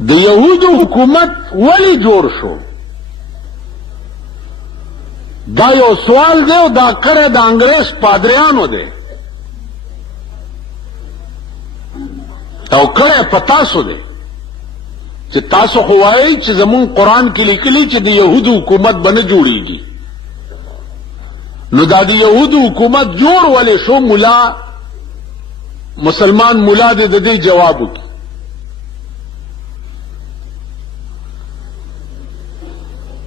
د یهودو حکومت ولی جوړ شو؟ دا یو سوال دی او دا کړی د انګریز پادریانو دی او کړی په تاسو دی چې تاسو خو وایئ چې زمون قرآن کې لیکلي چې د یهودو حکومت به نه جوړېږي. نو دا د یهودو حکومت جوړ ولې شو؟ ملا مسلمان ملا دې د دې جواب وکړي.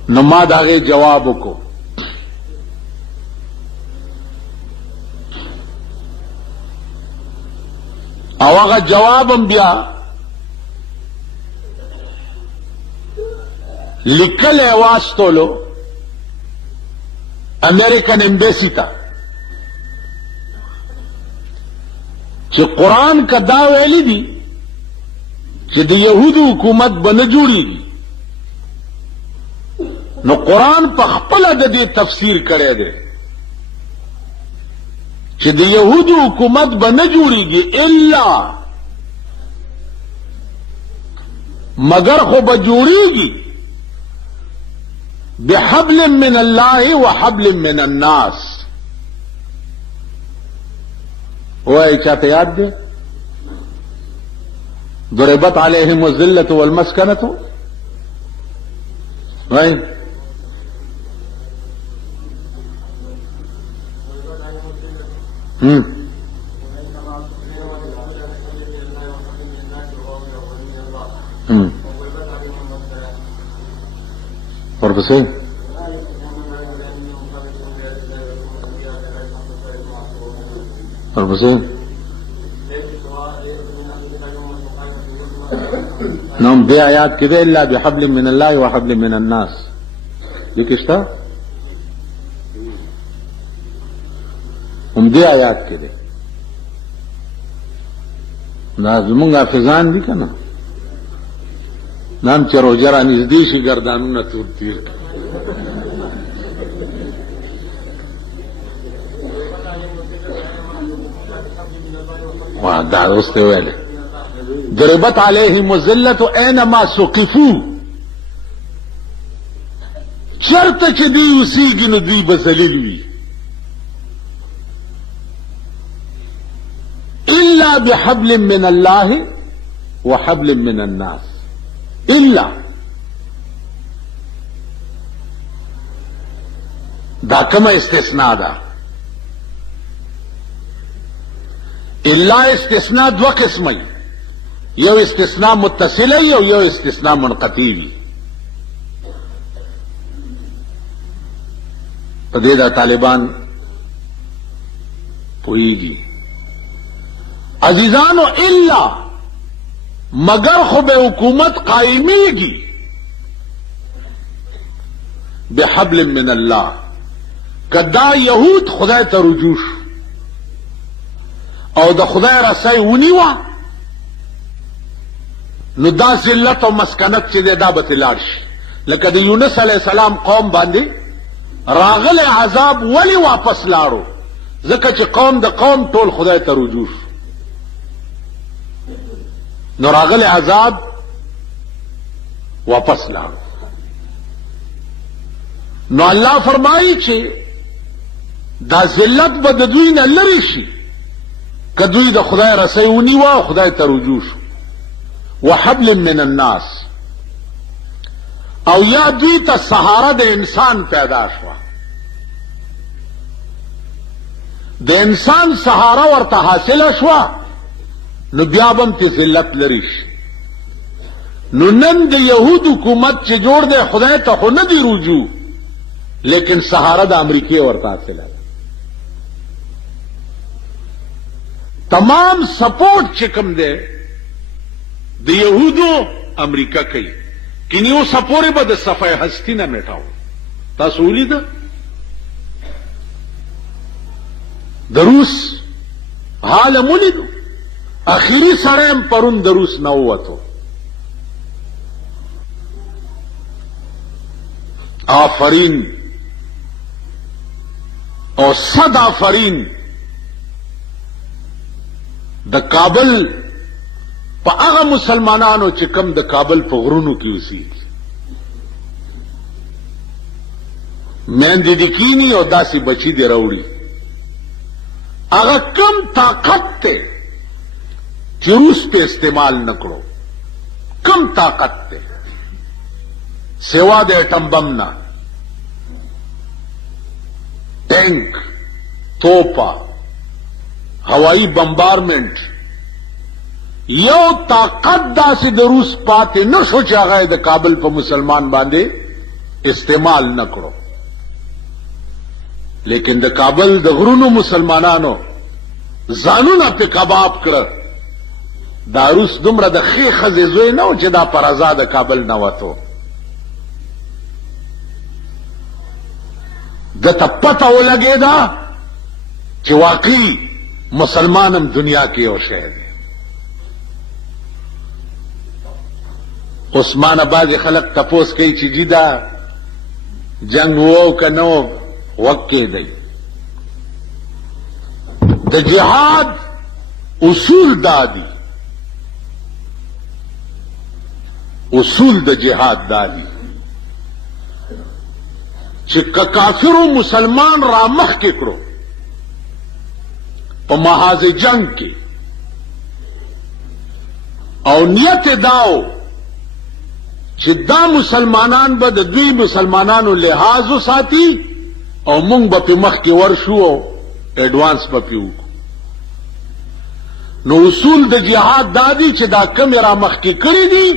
نو ما د هغې جواب وکړو. او هغه جواب هم بیا لیکلی واستولو امریکن ایمبیسی ته چې قرآن که دا ویلی دي چې د یهودو حکومت به نه جوړېږي، نو قرآن په خپله د دې تفسیر کړی دی چې د یهودو حکومت به نه جوړېږي الا مگر خو به جوړېږي بحبل من الله وحبل من الناس. وای چاته یاد دی؟ ضربت علیهم الذلة والمسکنة. وای ورپسې نوم دې آیات کې دی الا بحبل من الله وحبل من الناس. لیکي شته هم دې آیات کې دی. دا زمونږ حافظان دي که نه؟ نام چې روژه را نږدې شي ګردانونه تور تیر کړي. دا اوس ته ویلې ضربت علیهم الذلة اینما ثقفوا، چرته چې دوی اوسېږي نو دوی به ذلیل وي. الا بحبل من الله وحبل من الناس. الا دا کومه استثناء ده؟ الا استثناء دو قسمه، یو استثناء متصله او یو استثناء منقطعی وي. په دې دا طالبان پوهیږي. عزیزانو الا مگر خو به حکومت قائمیږي بحبل من الله. کدا یهود خدای ته رجوع شو او د خدای رسای ونیوه، نو دا ذلت او مسکنت چې دی دا به لاړ شي. لکه د یونس علیه السلام قوم باندې راغلی عذاب ولی واپس لاړو؟ ځکه چې قوم د قوم ټول خدای ته رجوع شو. نو راغلی عذاب واپس لاړو. نو الله فرمایي چې دا ذلت به د دوی نه لرې شي که دوی د خدای رسۍ ونیوه او خدای ته رجوع شو. وحبل من الناس، او یا دوی ته سهاره د انسان پیدا شوه، د انسان سهاره ورته حاصله شوه، نو بیا به هم ته ذلت لري شي. نو نن د یهود حکومت چې جوړ دی خدای ته خو نه دی رجوع، لیکن سهاره د امریکې ورته حاصله ده. تمام سپورٹ چې کوم دی د یهودو امریکا کوي، کینیو سپورې به د صفحه هستی نه میټاو. تاسو ولیده د روس حال هم ولیدو، اخیری سړی هم پرون د روس نه ووتو. آفرین او صد آفرین د کابل په هغه مسلمانانو چې کم د کابل په غرونو کې اوسېږي میندې دې کینی او داسې بچي دې راوړي هغه کم طاقت ته چې روس په استعمال نه کړو کم طاقت ته سوا د اټم بم نه ټینک توپا هوایی بمبارمنٹ یو طاقت داسې د روس پاتې نشو چې هغه د کابل په مسلمان باندې استعمال نه کړو لیکن د کابل د غرونو مسلمانانو ځانونه په کباب کړه دا روس دومره د ښې ښځې زوی نه و چې دا پر آزاده کابل نه وتو دته پته ولګېده چې واقعي مسلمانم دنیا کې یو شی دی عثمان بعضې خلک تپوس کوي چې جی دا جنگ وو که نه و وکې دی د جهاد اصول دادي اصول د جهاد دادي چې کافرو مسلمان را مخ کې کړو په محاذ جنگ کې او نیت داو چې دا مسلمانان به د دوی مسلمانانو لحاظ وساتي او مونږ به په مخ کې ورشو او ایڈوانس به پې وکړو نو اصول د جهاد دادي چې دا کم را مخ کې کړي دي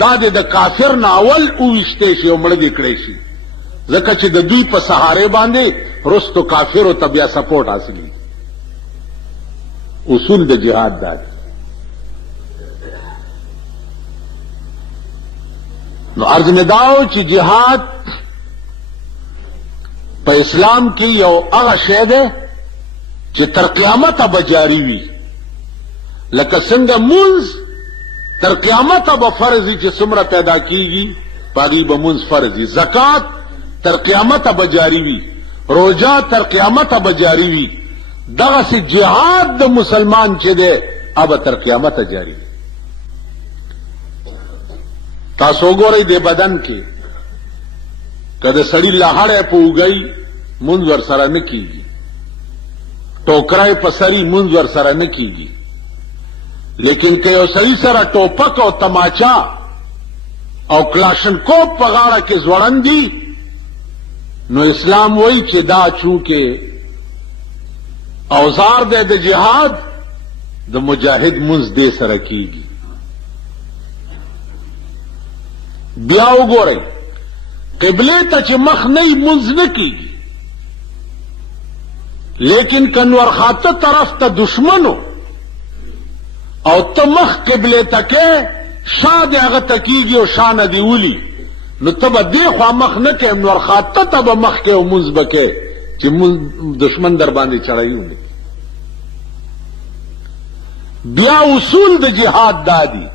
دا د کافر نه اول اوویشتی شي او مړه دې کړی شي ځکه چې د دوی په سهارې باندې رستو کافرو ته بیا سپورټ حاصلي اصول د جهاد دادي نو عرض مې داو چې جهاد په اسلام کې یو هغه شی دی چې تر قیامته به جاري وي لکه څنګه مونځ تر قیامته به فرض وي چې څومره پیدا کیږي په هغې به مونځ فرض وي زکات تر قیامته به جاري وي روژه تر قیامته به جاري وي دغسې جهاد د مسلمان چې دی هغه تر قیامته جاري وي تاسو وګورئ د بدن کې که د سړي لهړی په اوږی مونځ ورسره نه کېږي ټوکری په سري مونځ ورسره نه کېږي لیکن که یو سړي سره ټوپک او تماچا او کلاشنکوپ په غاړه کې ځوړند دي نو اسلام وایي چې دا چونکې اوزار دی د جهاد د مجاهد مونځ دې سره کېږي بیا وګورئ قبله ته چې مخ نه مونځ نه کېږي لیکن که نورخاته طرف ته دشمنو او ته مخ قبله ته کې شا دې هغه ته کېږي او شا نه دې ولي نو ته به دې خوا مخ نه کې نورخاته ته به مخ کې او مونځ به کې چې دشمن در باندې چړی ونی بیا اصول د جهاد دادي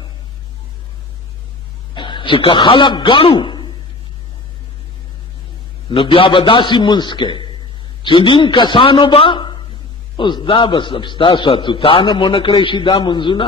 چې که خلق ګڼو نو بیا به داسې مونځ کې چې نیم کسانو به اوس دا بس ستاسو توتانه مو نه کړی شي دا منځونه